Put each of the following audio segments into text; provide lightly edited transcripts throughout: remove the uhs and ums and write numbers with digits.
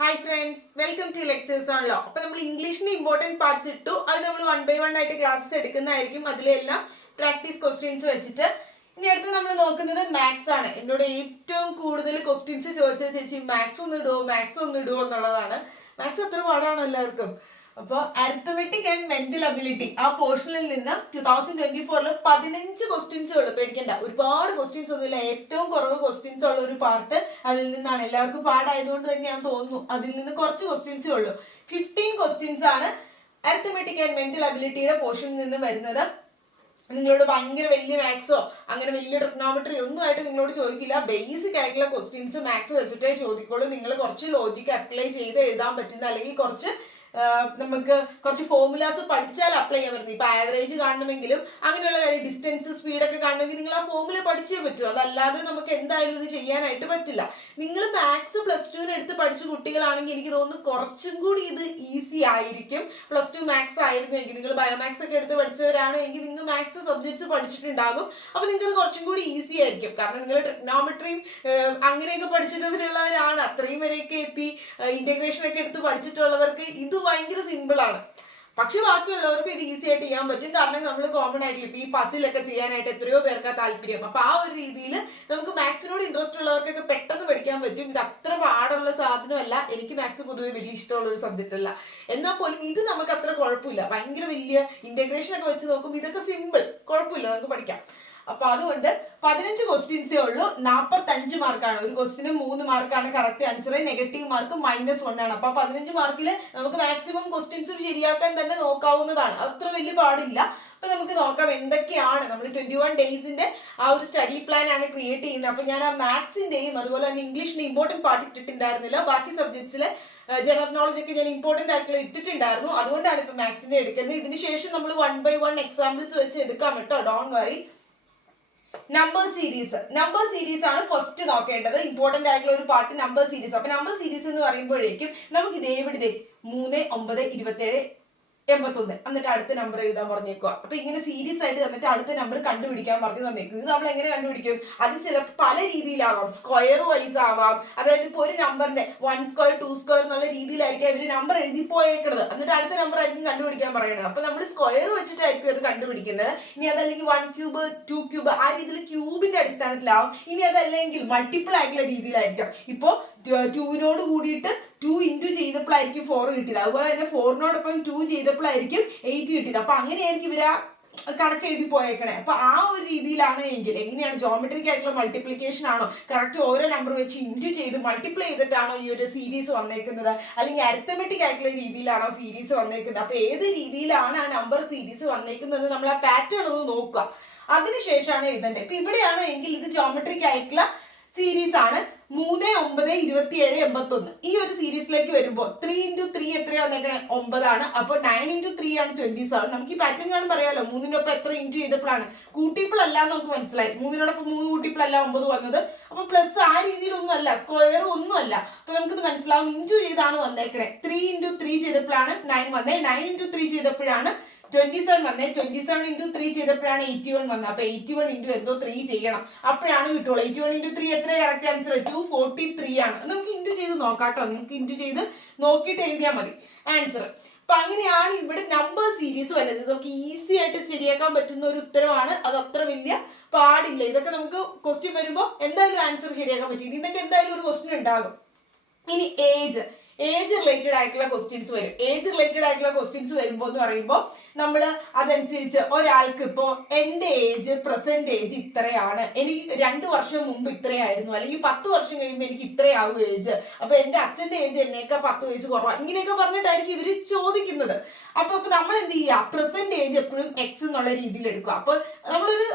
Hi friends, welcome to lectures ആണല്ലോ. അപ്പൊ നമ്മൾ ഇംഗ്ലീഷിന്റെ ഇമ്പോർട്ടന്റ് പാർട്സ് ഇട്ടു. അത് നമ്മൾ 1 by 1 ആയിട്ട് ക്ലാസ്സസ് എടുക്കുന്നതായിരിക്കും. അതിലെല്ലാം പ്രാക്ടീസ് ക്വസ്റ്റ്യൻസ് വെച്ചിട്ട്. ഇനി അടുത്ത് നമ്മൾ നോക്കുന്നത് മാത്സ് ആണ്. എന്നോട് ഏറ്റവും കൂടുതൽ ക്വസ്റ്റ്യൻസ് ചോദിച്ചത് ചേച്ചി മാത്സ് ഒന്ന് ഇടുവോ എന്നുള്ളതാണ്. മാത്സ് അത്ര പാടാണ് എല്ലാവർക്കും. അപ്പോൾ അരിത്തമെറ്റിക് ആൻഡ് മെന്റൽ അബിലിറ്റി ആ പോർഷനിൽ നിന്ന് 2024 15 ക്വസ്റ്റ്യൻസ് ഉള്ളു. പേടിക്കണ്ട, ഒരുപാട് ക്വസ്റ്റ്യൻസ് ഒന്നുമില്ല. ഏറ്റവും കുറവ് ക്വസ്റ്റ്യൻസ് ഉള്ള ഒരു പാർട്ട് അതിൽ നിന്നാണ്. എല്ലാവർക്കും പാടായതുകൊണ്ട് തന്നെയാണെന്ന് തോന്നുന്നു. അതിൽ നിന്ന് കുറച്ച് ക്വസ്റ്റ്യൻസേ ഉള്ളൂ. 15 ക്വസ്റ്റ്യൻസ് ആണ് അരിത്തമെറ്റിക് ആൻഡ് മെന്റൽ അബിലിറ്റിയുടെ പോർഷനിൽ നിന്ന് വരുന്നത്. നിങ്ങളോട് ഭയങ്കര വലിയ മാത്സോ അങ്ങനെ വലിയ ട്രിഗ്നോമെട്രി ഒന്നും ആയിട്ട് നിങ്ങളോട് ചോദിക്കില്ല. ബേസിക് ആയിട്ടുള്ള ക്വസ്റ്റ്യൻസ് മാത്സ് വെച്ചിട്ടേ ചോദിക്കുള്ളൂ. നിങ്ങൾ കുറച്ച് ലോജിക്ക് അപ്ലൈ ചെയ്ത് എഴുതാൻ പറ്റുന്ന, അല്ലെങ്കിൽ നമുക്ക് കുറച്ച് ഫോർമുലാസ് പഠിച്ചാൽ അപ്ലൈ ചെയ്യാൻ പറ്റുന്നത്. ഇപ്പൊ ആവറേജ് കാണണമെങ്കിലും അങ്ങനെയുള്ള കാര്യം, ഡിസ്റ്റൻസ് സ്പീഡൊക്കെ കാണണമെങ്കിൽ നിങ്ങൾ ആ ഫോർമുല പഠിച്ചേ പറ്റൂ. അതല്ലാതെ നമുക്ക് എന്തായാലും ഇത് ചെയ്യാനായിട്ട് പറ്റില്ല. നിങ്ങൾ മാത്സ് +2 എടുത്ത് പഠിച്ച കുട്ടികളാണെങ്കിൽ എനിക്ക് തോന്നുന്നു കുറച്ചും കൂടി ഇത് ഈസി ആയിരിക്കും. +2 മാത്സ് ആയിരുന്നെങ്കിൽ, നിങ്ങൾ ബയോമാത്സ് ഒക്കെ എടുത്ത് പഠിച്ചവരാണെങ്കിൽ നിങ്ങൾ മാത്സ് സബ്ജക്ട്സ് പഠിച്ചിട്ടുണ്ടാകും. അപ്പൊ നിങ്ങൾക്ക് കുറച്ചും കൂടി ഈസി ആയിരിക്കും. കാരണം നിങ്ങൾ ട്രിഗ്നോമെട്രിയും അങ്ങനെയൊക്കെ പഠിച്ചിട്ടുള്ളവരാണ്. അത്രയും വരെയൊക്കെ എത്തി ഇന്റഗ്രേഷൻ ഒക്കെ എടുത്ത് പഠിച്ചിട്ടുള്ളവർക്ക് ഇത് ഭയങ്കര സിമ്പിൾ ആണ്. പക്ഷെ ബാക്കിയുള്ളവർക്ക് ഇത് ഈസി ആയിട്ട് ചെയ്യാൻ പറ്റും. കാരണം നമ്മൾ കോമൺ ആയിട്ടില്ല, ഇപ്പൊ ഈ പസിലൊക്കെ ചെയ്യാനായിട്ട് എത്രയോ പേർക്ക് താല്പര്യം. അപ്പൊ ആ ഒരു രീതിയിൽ നമുക്ക് മാത്സിനോട് ഇൻട്രസ്റ്റ് ഉള്ളവർക്കൊക്കെ പെട്ടെന്ന് പഠിക്കാൻ പറ്റും. ഇത് അത്ര പാടുള്ള സാധനമല്ല. എനിക്ക് മാത്സ് പൊതുവെ വലിയ ഇഷ്ടമുള്ള ഒരു സബ്ജക്റ്റ് അല്ല. എന്നാൽ പോലും ഇത് നമുക്ക് അത്ര കുഴപ്പമില്ല. ഭയങ്കര വലിയ ഇന്റഗ്രേഷൻ ഒക്കെ വെച്ച് നോക്കുമ്പോൾ ഇതൊക്കെ സിമ്പിൾ, കുഴപ്പമില്ല, നമുക്ക് പഠിക്കാം. അപ്പൊ അതുകൊണ്ട് 15 ക്വസ്റ്റ്യൻസേ ഉള്ളൂ. 45 മാർക്കാണ്. ഒരു ക്വസ്റ്റിന് 3 മാർക്കാണ് കറക്റ്റ് ആൻസർ. നെഗറ്റീവ് മാർക്ക് -1 ആണ്. അപ്പൊ 15 മാർക്കിൽ നമുക്ക് മാക്സിമം ക്വസ്റ്റ്യൻസും ശരിയാക്കാൻ തന്നെ നോക്കാവുന്നതാണ്. അത്ര വലിയ പാടില്ല. അപ്പൊ നമുക്ക് നോക്കാം എന്തൊക്കെയാണ്. നമ്മൾ 21 ഡേയ്സിന്റെ ആ ഒരു സ്റ്റഡി പ്ലാൻ ആണ് ക്രിയേറ്റ് ചെയ്യുന്നത്. അപ്പൊ ഞാൻ ആ മാത്സിന്റെയും അതുപോലെ തന്നെ ഇംഗ്ലീഷിന്റെ ഇമ്പോർട്ടന്റ് പാർട്ട് ഇട്ടിട്ടുണ്ടായിരുന്നില്ല. ബാക്കി സബ്ജക്ട്സിലെ ജനറൽ നോളജ് ഒക്കെ ഞാൻ ഇമ്പോർട്ടന്റ് ആയിട്ടുള്ള ഇട്ടിട്ടുണ്ടായിരുന്നു. അതുകൊണ്ടാണ് ഇപ്പൊ മാത്സിന്റെ എടുക്കുന്നത്. ഇതിന് ശേഷം നമ്മൾ 1 by 1 എക്സാമ്പിൾസ് വെച്ച് എടുക്കാം കേട്ടോ. Don't worry. നമ്പർ സീരീസ് ആണ് ഫസ്റ്റ് നോക്കേണ്ടത്. ഇമ്പോർട്ടന്റ് ആയിട്ടുള്ള ഒരു പാർട്ട് നമ്പർ സീരീസ്. അപ്പൊ നമ്പർ സീരീസ് എന്ന് പറയുമ്പോഴേക്കും നമുക്ക് ഇതേ 3, 9, 27, 81 എന്നിട്ട് അടുത്ത നമ്പർ എഴുതാൻ പറഞ്ഞേക്കുക. അപ്പൊ ഇങ്ങനെ സീരീസ് ആയിട്ട് തന്നിട്ട് അടുത്ത നമ്പർ കണ്ടുപിടിക്കാൻ പറഞ്ഞു തന്നേക്കും. ഇത് നമ്മൾ എങ്ങനെ കണ്ടുപിടിക്കും? അത് ചിലപ്പോൾ പല രീതിയിലാവാം. സ്ക്വയർ വൈസ് ആവാം. അതായത് ഇപ്പൊ ഒരു നമ്പറിന്റെ 1 സ്ക്വയർ 2 സ്ക്വയർ എന്നുള്ള രീതിയിലായിരിക്കും അവര് നമ്പർ എഴുതി പോയേക്കുന്നത്. എന്നിട്ട് അടുത്ത നമ്പർ ആയിരിക്കും കണ്ടുപിടിക്കാൻ പറയുന്നത്. അപ്പൊ നമ്മൾ സ്ക്വയർ വെച്ചിട്ടായിരിക്കും അത് കണ്ടുപിടിക്കുന്നത്. ഇനി അതല്ലെങ്കിൽ 1 ക്യൂബ് 2 ക്യൂബ് ആ രീതിയിൽ ക്യൂബിന്റെ അടിസ്ഥാനത്തിലാവും. ഇനി അതല്ലെങ്കിൽ മൾട്ടിപ്പിൾ ആയിട്ടുള്ള രീതിയിലായിരിക്കും. ഇപ്പോ 2നോട് കൂടിയിട്ട് 2 ഇൻറ്റു ചെയ്തപ്പോഴായിരിക്കും 4 കിട്ടിയത്. അതുപോലെ തന്നെ 4നോടൊപ്പം 2 ചെയ്തപ്പോഴായിരിക്കും 8 കിട്ടിയത്. അപ്പൊ അങ്ങനെയായിരിക്കും ഇവര് കണക്ക് എഴുതി പോയേക്കണേ. അപ്പൊ ആ ഒരു രീതിയിലാണ് എങ്കിൽ എങ്ങനെയാണ് ജോമെട്രിക് ആയിട്ടുള്ള മൾട്ടിപ്ലിക്കേഷൻ ആണോ, കറക്റ്റ് ഓരോ നമ്പർ വെച്ച് ഇൻറ്റു ചെയ്ത് മൾട്ടിപ്ലൈ ചെയ്തിട്ടാണോ ഈ ഒരു സീരീസ് വന്നേക്കുന്നത്, അല്ലെങ്കിൽ അരിത്തമെറ്റിക് ആയിട്ടുള്ള രീതിയിലാണോ സീരീസ് വന്നേക്കുന്നത്? അപ്പൊ ഏത് രീതിയിലാണ് ആ നമ്പർ സീരീസ് വന്നേക്കുന്നത് നമ്മൾ ആ പാറ്റേൺ ഒന്ന് നോക്കുക. അതിനുശേഷമാണ് എഴുതേണ്ടത്. ഇപ്പൊ ഇവിടെയാണ് എങ്കിൽ ഇത് ജോമെട്രിക് ആയിട്ടുള്ള സീരീസ് ആണ്. 3, 9, 27, 81 ഈ ഒരു സീരീസിലേക്ക് വരുമ്പോൾ 3 × 3 എത്രയാ വന്നേക്കണേ? 9 ആണ്. അപ്പൊ 9 × 3 ആണ് 27. നമുക്ക് ഈ പാറ്റേൺ കാണുമ്പോൾ അറിയാലോ 3-നൊപ്പം എത്ര ഇൻറ്റു ചെയ്തപ്പോഴാണ്. കൂട്ടിയപ്പോഴല്ല എന്ന് നമുക്ക് മനസ്സിലായി. 3-നോടൊപ്പം 3 കൂട്ടിയപ്പോഴല്ല 9 വന്നത്. അപ്പൊ പ്ലസ് ആ രീതിയിലൊന്നും അല്ല, സ്ക്വയർ ഒന്നും അല്ല. അപ്പൊ നമുക്കിത് മനസ്സിലാവും ഇൻറ്റു ചെയ്താണ് വന്നേക്കണേ. 3 × 3 ചെയ്തപ്പോഴാണ് 9 വന്നേ. 9 × 3 ചെയ്തപ്പോഴാണ് 27 വന്നേ. 27 × 3 ചെയ്തപ്പോഴാണ് 81 വന്നത്. അപ്പൊ 81 × എന്തോ 3 ചെയ്യണം, അപ്പോഴാണ് കിട്ടുള്ളൂ. 81 × 3 എത്ര കറക്റ്റ് ആൻസർ? 243 ആണ്. നമുക്ക് ഇൻറ്റു ചെയ്ത് നോക്കാട്ടോ. നിങ്ങൾക്ക് ഇൻറ്റു ചെയ്ത് നോക്കിയിട്ട് എഴുതിയാൽ മതി ആൻസർ. അപ്പൊ അങ്ങനെയാണ് ഇവിടെ നമ്പർ സീരീസ് വരുന്നത്. ഇതൊക്കെ ഈസി ആയിട്ട് ശരിയാക്കാൻ പറ്റുന്ന ഒരു ഉത്തരവാണ്. അത് അത്ര വലിയ പാടില്ല. ഇതൊക്കെ നമുക്ക് ക്വസ്റ്റ്യൻ വരുമ്പോൾ എന്തായാലും ആൻസർ ശരിയാക്കാൻ പറ്റും. ഇതിന്നൊക്കെ എന്തായാലും ഒരു ക്വസ്റ്റ്യൻ ഉണ്ടാകും. ഇനി ഏജ് റിലേറ്റഡ് ആയിട്ടുള്ള ക്വസ്റ്റ്യൻസ് വരും. ഏജ് റിലേറ്റഡ് ആയിട്ടുള്ള ക്വസ്റ്റ്യൻസ് വരുമ്പോൾ എന്ന് പറയുമ്പോൾ നമ്മൾ അതനുസരിച്ച് ഒരാൾക്ക് ഇപ്പോൾ എൻ്റെ ഏജ് പ്രസന്റ് ഏജ് ഇത്രയാണ്, എനിക്ക് 2 വർഷം മുമ്പ് ഇത്രയായിരുന്നു, അല്ലെങ്കിൽ 10 വർഷം കഴിയുമ്പോൾ എനിക്ക് ഇത്രയാവും ഏജ്, അപ്പൊ എൻ്റെ അച്ഛൻ്റെ ഏജ് എന്നേക്കാൾ 10 വയസ്സ് കുറവാണ്, ഇങ്ങനെയൊക്കെ പറഞ്ഞിട്ടായിരിക്കും ഇവർ ചോദിക്കുന്നത്. അപ്പൊ നമ്മൾ എന്ത് ചെയ്യുക? പ്രസന്റ് ഏജ് എപ്പോഴും X എന്നുള്ള രീതിയിൽ എടുക്കുക. അപ്പൊ നമ്മളൊരു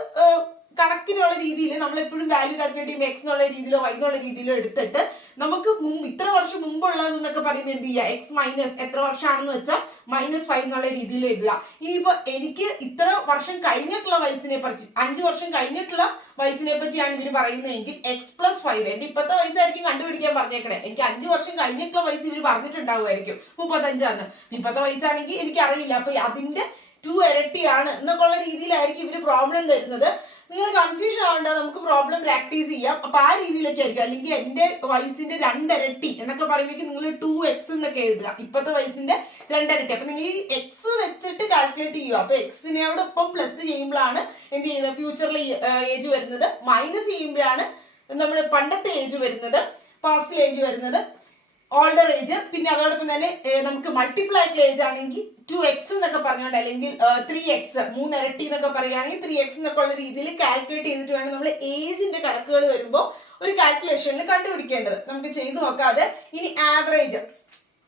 കണക്കിനുള്ള രീതിയിൽ നമ്മൾ എപ്പോഴും വാല്യൂ കാൽക്കുലേറ്റ് ചെയ്യുമ്പോൾ X എന്നുള്ള രീതിയിലോ Y എന്നുള്ള രീതിയിലോ എടുത്തിട്ട് നമുക്ക് ഇത്ര വർഷം മുമ്പുള്ളതെന്നൊക്കെ പറയുന്നത് എന്ത് ചെയ്യുക? X മൈനസ് എത്ര വർഷമാണെന്ന് വെച്ചാൽ -5 എന്നുള്ള രീതിയിൽ എഴുതുക. ഇനിയിപ്പോ എനിക്ക് ഇത്ര വർഷം കഴിഞ്ഞിട്ടുള്ള വയസ്സിനെ പറ്റി, 5 വർഷം കഴിഞ്ഞിട്ടുള്ള വയസ്സിനെ പറ്റിയാണ് ഇവർ പറയുന്നതെങ്കിൽ X + 5. എന്റെ ഇപ്പോഴത്തെ വയസ്സായിരിക്കും കണ്ടുപിടിക്കാൻ പറഞ്ഞേക്കണേ. എനിക്ക് 5 വർഷം കഴിഞ്ഞിട്ടുള്ള വയസ്സ് ഇവർ പറഞ്ഞിട്ടുണ്ടാവുമായിരിക്കും 35 ഇപ്പോഴത്തെ വയസ്സാണെങ്കിൽ എനിക്കറിയില്ല. അപ്പൊ അതിന്റെ 2 ഇരട്ടിയാണ് എന്നൊക്കെയുള്ള രീതിയിലായിരിക്കും ഇവര് പ്രോബ്ലം തരുന്നത്. നിങ്ങൾ കൺഫ്യൂഷൻ ആവണ്ട, നമുക്ക് പ്രോബ്ലം പ്രാക്ടീസ് ചെയ്യാം. അപ്പൊ ആ രീതിയിലൊക്കെ ആയിരിക്കും. അല്ലെങ്കിൽ എന്റെ വയസ്സിന്റെ 2 ഇരട്ടി എന്നൊക്കെ പറയുമ്പോൾ നിങ്ങൾ 2x എന്നൊക്കെ എഴുതുക, ഇപ്പോഴത്തെ വയസ്സിന്റെ 2 ഇരട്ടി. അപ്പൊ നിങ്ങൾ ഈ എക്സ് വെച്ചിട്ട് കാൽക്കുലേറ്റ് ചെയ്യുക. അപ്പൊ എക്സിനോടൊപ്പം പ്ലസ് ചെയ്യുമ്പോഴാണ് എന്ത് ചെയ്യുന്നത്, ഫ്യൂച്ചറിൽ ഏജ് വരുന്നത്. മൈനസ് ചെയ്യുമ്പോഴാണ് നമ്മുടെ പണ്ടത്തെ ഏജ് വരുന്നത്, പാസ്റ്റിൽ ഏജ് വരുന്നത്, ഓൾഡർ ഏജ്. പിന്നെ അതോടൊപ്പം തന്നെ നമുക്ക് മൾട്ടിപ്പിൾ ആയിട്ടുള്ള ഏജ് ആണെങ്കിൽ 2x എന്നൊക്കെ പറഞ്ഞുകൊണ്ട്, അല്ലെങ്കിൽ 3x 3 ഇരട്ടി എന്നൊക്കെ പറയുകയാണെങ്കിൽ 3x എന്നൊക്കെ ഉള്ള രീതിയിൽ കാൽക്കുലേറ്റ് ചെയ്തിട്ട് വേണം നമ്മൾ ഏജിന്റെ കണക്കുകൾ വരുമ്പോൾ ഒരു കാൽക്കുലേഷനിൽ കണ്ടുപിടിക്കേണ്ടത്. നമുക്ക് ചെയ്തു നോക്കാതെ. ഇനി ആവറേജ്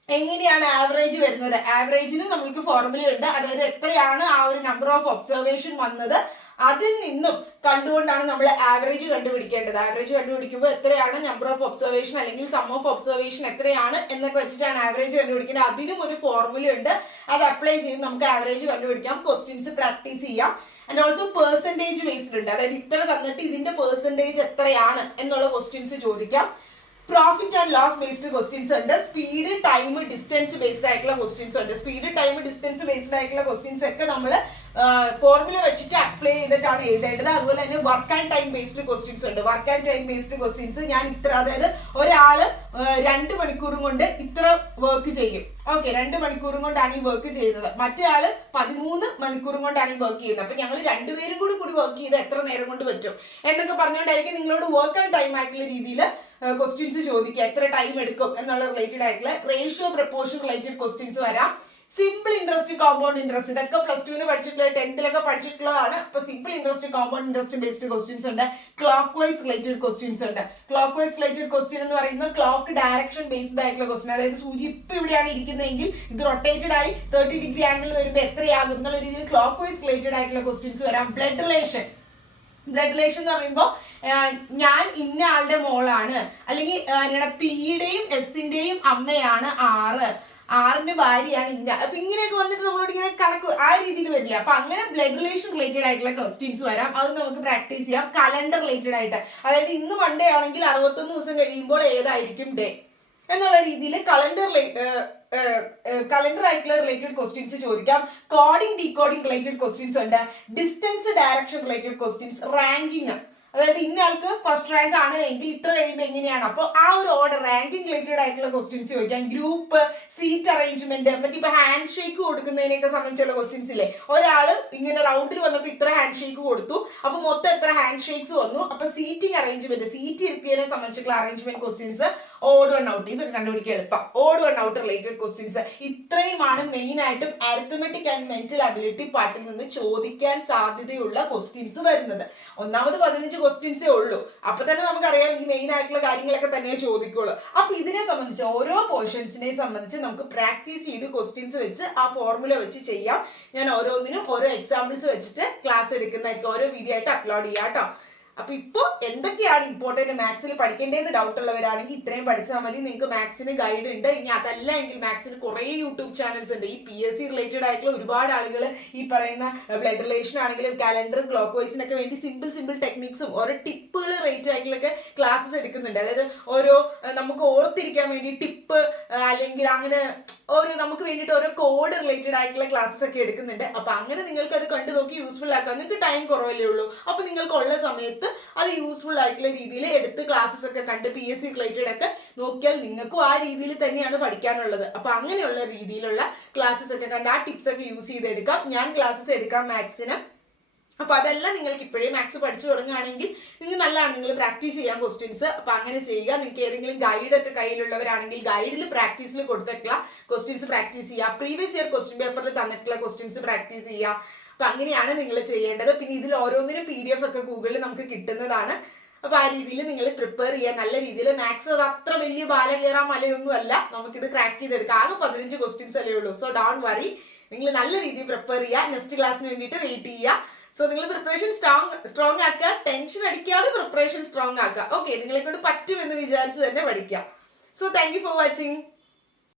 എങ്ങനെയാണ് ആവറേജ് വരുന്നത്? ആവറേജിനും നമുക്ക് ഫോർമുല ഉണ്ട്. അതായത് എത്രയാണ് ആ ഒരു നമ്പർ ഓഫ് ഒബ്സർവേഷൻ വന്നത്, അതിൽ നിന്നും കണ്ടുകൊണ്ടാണ് നമ്മൾ ആവറേജ് കണ്ടുപിടിക്കേണ്ടത്. ആവറേജ് കണ്ടുപിടിക്കുമ്പോൾ എത്രയാണ് നമ്പർ ഓഫ് ഒബ്സർവേഷൻ അല്ലെങ്കിൽ സം ഓഫ് ഒബ്സർവേഷൻ എത്രയാണ് എന്നൊക്കെ വെച്ചിട്ടാണ് ആവറേജ് കണ്ടുപിടിക്കേണ്ടത്. അതിനും ഒരു ഫോർമുല ഉണ്ട്. അത് അപ്ലൈ ചെയ്ത് നമുക്ക് ആവറേജ് കണ്ടുപിടിക്കാം, ക്വസ്റ്റ്യൻസ് പ്രാക്ടീസ് ചെയ്യാം. ആൻഡ് ഓൾസോ പെർസെൻറ്റേജ് ബേസ്ഡ് ഉണ്ട്. അതായത് ഇത്ര തന്നിട്ട് ഇതിന്റെ പെർസെൻറ്റേജ് എത്രയാണ് എന്നുള്ള ക്വസ്റ്റ്യൻസ് ചോദിക്കാം. Profit and loss based questions ഉണ്ട്. സ്പീഡ്, ടൈം, ഡിസ്റ്റൻസ് ബേസ്ഡ് ആയിട്ടുള്ള ക്വസ്റ്റ്യൻസ് ഉണ്ട്. സ്പീഡ്, ടൈം, ഡിസ്റ്റൻസ് ബേസ്ഡ് ആയിട്ടുള്ള ക്വസ്റ്റ്യൻസ് ഒക്കെ നമ്മൾ ഫോർമുല വെച്ചിട്ട് അപ്ലൈ ചെയ്തിട്ടാണ് എഴുതേണ്ടത്. അതുപോലെ തന്നെ work and time based questions ഉണ്ട്. Work and time based questions ഞാൻ ഇത്ര, അതായത് ഒരാള് 2 മണിക്കൂറും കൊണ്ട് ഇത്ര വർക്ക് ചെയ്യും. ഓക്കെ, 2 മണിക്കൂറും കൊണ്ടാണ് ഈ വർക്ക് ചെയ്യുന്നത്. മറ്റേ ആള് 13 മണിക്കൂറും കൊണ്ടാണ് ഈ വർക്ക് ചെയ്യുന്നത്. അപ്പൊ ഞങ്ങൾ രണ്ടുപേരും കൂടി വർക്ക് ചെയ്ത് എത്ര നേരം കൊണ്ട് പറ്റും എന്നൊക്കെ പറഞ്ഞുകൊണ്ടായിരിക്കും നിങ്ങളോട് വർക്ക് ആൻഡ് ടൈം ആയിട്ടുള്ള രീതിയിൽ ക്വസ്റ്റ്യൻസ് ചോദിക്കുക. എത്ര ടൈം എടുക്കും എന്നുള്ള റിലേറ്റഡ് ആയിട്ടുള്ള റേഷ്യോ, പ്രപ്പോർഷൻ റിലേറ്റഡ് ക്വസ്റ്റ്യൻസ് വരാം. സിമ്പിൾ ഇൻട്രസ്റ്റ്, കോമ്പൗണ്ട് ഇൻട്രസ്റ്റ്, ഇതൊക്കെ +2 പഠിച്ചിട്ടുള്ള 10th പഠിച്ചിട്ടുള്ളതാണ്. അപ്പൊ simple interest, compound interest based questions ഉണ്ട്. ക്ലോക്ക് വൈസ് റിലേറ്റഡ് ക്വസ്റ്റ്യൻസ് ഉണ്ട്. ക്ലോക്ക് വൈസ് റിലേറ്റഡ് ക്വസ്റ്റ്യൻ എന്ന് പറയുന്നത് ക്ലോക്ക് ഡയറക്ഷൻ ബേസ്ഡ് ആയിട്ടുള്ള ക്വസ്റ്റ്യൻ. അതായത് സൂചി ഇപ്പൊ ഇവിടെയാണ് ഇരിക്കുന്നതെങ്കിൽ ഇത് റൊട്ടേറ്റഡ് ആയി 30 ഡിഗ്രി ആംഗിൾ വരുമ്പോൾ എത്രയാകും എന്നുള്ള രീതിയിൽ ക്ലോക്ക് വൈസ് റിലേറ്റഡ് ആയിട്ടുള്ള ക്വസ്റ്റ്യൻസ് വരാം. ബ്ലഡ് റിലേഷൻ എന്ന് പറയുമ്പോൾ ഞാൻ ഇന്ന ആളുടെ മോളാണ്, അല്ലെങ്കിൽ പിയുടെയും എസിന്റെയും അമ്മയാണ് ആറിന്റെ ഭാര്യയാണ് ഇന്ന. അപ്പൊ ഇങ്ങനെയൊക്കെ വന്നിട്ട് നമ്മളോട് ഇങ്ങനെ കണക്ക് ആ രീതിയിൽ വരില്ല. അപ്പൊ അങ്ങനെ ബ്ലഡ് റിലേഷൻ റിലേറ്റഡ് ആയിട്ടുള്ള ക്വസ്റ്റ്യൻസ് വരാം. അത് നമുക്ക് പ്രാക്ടീസ് ചെയ്യാം. കലണ്ടർ റിലേറ്റഡ് ആയിട്ട്, അതായത് ഇന്ന് മൺഡേ ആണെങ്കിൽ 61 ദിവസം കഴിയുമ്പോൾ ഏതായിരിക്കും ഡേ എന്നുള്ള രീതിയിൽ കലണ്ടർ ആയിട്ടുള്ള റിലേറ്റഡ് ക്വസ്റ്റ്യൻസ് ചോദിക്കാം. കോഡിംഗ്, ഡീകോഡിംഗ് റിലേറ്റഡ് ക്വസ്റ്റ്യൻസ് ഉണ്ട്. Distance, direction related questions. Ranking, അതായത് ഇന്ന ആൾക്ക് ഫസ്റ്റ് റാങ്ക് ആണ് എങ്കിൽ ഇത്ര കഴിയുമ്പോൾ എങ്ങനെയാണ്, അപ്പോൾ ആ ഒരു ഓർഡർ, റാങ്കിങ് റിലേറ്റഡ് ആയിട്ടുള്ള ക്വസ്റ്റ്യൻസ് ചോദിക്കാം. ഗ്രൂപ്പ്, സീറ്റ് അറേഞ്ച്മെന്റ്, മറ്റിപ്പോ ഹാൻഡ് ഷേക്ക് കൊടുക്കുന്നതിനെയൊക്കെ സംബന്ധിച്ചുള്ള ക്വസ്റ്റ്യൻസ് ഇല്ലേ. ഒരാള് ഇങ്ങനെ റൗണ്ടിൽ വന്നപ്പോൾ ഇത്ര ഹാൻഡ് ഷേക്ക് കൊടുത്തു, അപ്പൊ മൊത്തം എത്ര ഹാൻഡ് ഷേക്സ് വന്നു. അപ്പൊ സീറ്റിംഗ് അറേഞ്ച്മെന്റ്, സീറ്റ് ഇരുത്തിയതിനെ സംബന്ധിച്ചുള്ള arrangement questions. Odd one out, ഇത് കണ്ടുപിടിക്കാൻ എളുപ്പം. Odd one out related questions. ഇത്രയുമാണ് മെയിൻ ആയിട്ടും അരിത്മെറ്റിക് ആൻഡ് മെന്റൽ അബിലിറ്റി പാർട്ടിൽ നിന്ന് ചോദിക്കാൻ സാധ്യതയുള്ള ക്വസ്റ്റ്യൻസ് വരുന്നത്. ഒന്നാമത് 15 ക്വസ്റ്റ്യൻസേ ഉള്ളൂ. അപ്പൊ തന്നെ നമുക്കറിയാം ഈ മെയിൻ ആയിട്ടുള്ള കാര്യങ്ങളൊക്കെ തന്നെ ചോദിക്കുള്ളൂ. അപ്പൊ ഇതിനെ സംബന്ധിച്ച് ഓരോ പോർഷൻസിനെ സംബന്ധിച്ച് നമുക്ക് പ്രാക്ടീസ് ചെയ്ത് ക്വസ്റ്റ്യൻസ് വെച്ച് ആ ഫോർമുല വെച്ച് ചെയ്യാം. ഞാൻ ഓരോന്നിനും ഓരോ എക്സാമ്പിൾസ് വെച്ചിട്ട് ക്ലാസ് എടുക്കുന്നതായിരിക്കും, ഓരോ വീഡിയോ ആയിട്ട് അപ്ലോഡ് ചെയ്യാം കേട്ടോ. അപ്പൊ ഇപ്പൊ എന്തൊക്കെയാണ് ഇമ്പോർട്ടന്റ് മാത്സിൽ പഠിക്കേണ്ടതെന്ന് ഡൗട്ട് ഉള്ളവരാണെങ്കിൽ ഇത്രയും പഠിച്ചാൽ മതി. നിങ്ങൾക്ക് മാത്സിന് ഗൈഡ് ഉണ്ട്. ഇനി അതല്ല എങ്കിൽ മാത്സിന് കുറെ യൂട്യൂബ് ചാനൽസ് ഉണ്ട്. ഈ PSC റിലേറ്റഡ് ആയിട്ടുള്ള ഒരുപാട് ആളുകൾ ഈ പറയുന്ന ബ്ലഡ് റിലേഷൻ ആണെങ്കിലും കാലണ്ടർ, ക്ലോക്ക് വൈസിനൊക്കെ വേണ്ടി സിമ്പിൾ ടെക്നിക്സും ഓരോ ടിപ്പുകൾ റിലേറ്റഡ് ആയിട്ടുള്ളൊക്കെ ക്ലാസ്സസ് എടുക്കുന്നുണ്ട്. അതായത് ഓരോ നമുക്ക് ഓർത്തിരിക്കാൻ വേണ്ടി ടിപ്പ്, അല്ലെങ്കിൽ അങ്ങനെ ഓരോ നമുക്ക് വേണ്ടിയിട്ട് ഓരോ കോഡ് റിലേറ്റഡ് ആയിട്ടുള്ള ക്ലാസ്സസ് ഒക്കെ എടുക്കുന്നുണ്ട്. അപ്പൊ അങ്ങനെ നിങ്ങൾക്ക് അത് കണ്ടു നോക്കി യൂസ്ഫുൾ ആക്കാം. നിങ്ങൾക്ക് ടൈം കുറവല്ലേ ഉള്ളൂ. അപ്പൊ നിങ്ങൾക്ക് ഉള്ള സമയത്ത് അത് യൂസ്ഫുൾ ആയിട്ടുള്ള രീതിയിൽ എടുത്ത് ക്ലാസ്സസ് ഒക്കെ കണ്ട് PSC റിലേറ്റഡ് ഒക്കെ നോക്കിയാൽ നിങ്ങൾക്കും ആ രീതിയിൽ തന്നെയാണ് പഠിക്കാനുള്ളത്. അപ്പൊ അങ്ങനെയുള്ള രീതിയിലുള്ള ക്ലാസ്സസ് ഒക്കെ കണ്ട് ആ ടിപ്സ് ഒക്കെ യൂസ് ചെയ്തെടുക്കാം. ഞാൻ ക്ലാസ്സസ് എടുക്കാം മാത്സിന്. അപ്പൊ അതെല്ലാം നിങ്ങൾക്ക് ഇപ്പോഴേ മാത്സ് പഠിച്ചു തുടങ്ങുകയാണെങ്കിൽ നിങ്ങൾ നല്ലതാണ്, നിങ്ങൾ പ്രാക്ടീസ് ചെയ്യാൻ ക്വസ്റ്റ്യൻസ്. അപ്പൊ അങ്ങനെ ചെയ്യുക. നിങ്ങൾക്ക് ഏതെങ്കിലും ഗൈഡ് ഒക്കെ കയ്യിലുള്ളവരാണെങ്കിൽ ഗൈഡിൽ പ്രാക്ടീസിൽ കൊടുത്തിട്ടുള്ള ക്വസ്റ്റ്യൻസ് പ്രാക്ടീസ് ചെയ്യുക. പ്രീവിയസ് ഇയർ ക്വസ്റ്റ്യൻ പേപ്പറിൽ തന്നിട്ടുള്ള ക്വസ്റ്റ്യൻസ് പ്രാക്ടീസ് ചെയ്യുക. അപ്പൊ അങ്ങനെയാണ് നിങ്ങൾ ചെയ്യേണ്ടത്. പിന്നെ ഇതിൽ ഓരോന്നിനും PDF ഒക്കെ ഗൂഗിളിൽ നമുക്ക് കിട്ടുന്നതാണ്. അപ്പൊ ആ രീതിയിൽ നിങ്ങൾ പ്രിപ്പയർ ചെയ്യുക നല്ല രീതിയിൽ. മാത്സ് അത്ര വലിയ ബാല കയറാൻ മലയൊന്നും അല്ല, നമുക്കിത് ക്രാക്ക് ചെയ്തെടുക്കാം. ആകെ 15 ക്വസ്റ്റ്യൻസ് അല്ലേ ഉള്ളൂ. സോ ഡോണ്ട് വറി, നിങ്ങൾ നല്ല രീതിയിൽ പ്രിപ്പയർ ചെയ്യുക. നെക്സ്റ്റ് ക്ലാസ്സിന് വേണ്ടിയിട്ട് വെയിറ്റ് ചെയ്യുക. സോ നിങ്ങൾ പ്രിപ്പറേഷൻ സ്ട്രോങ് ആക്കുക. ടെൻഷൻ അടിക്കാതെ പ്രിപ്പറേഷൻ സ്ട്രോങ് ആക്കുക. ഓക്കെ, നിങ്ങളെ കൊണ്ട് പറ്റുമെന്ന് വിചാരിച്ച് തന്നെ പഠിക്കുക. So thank you for watching.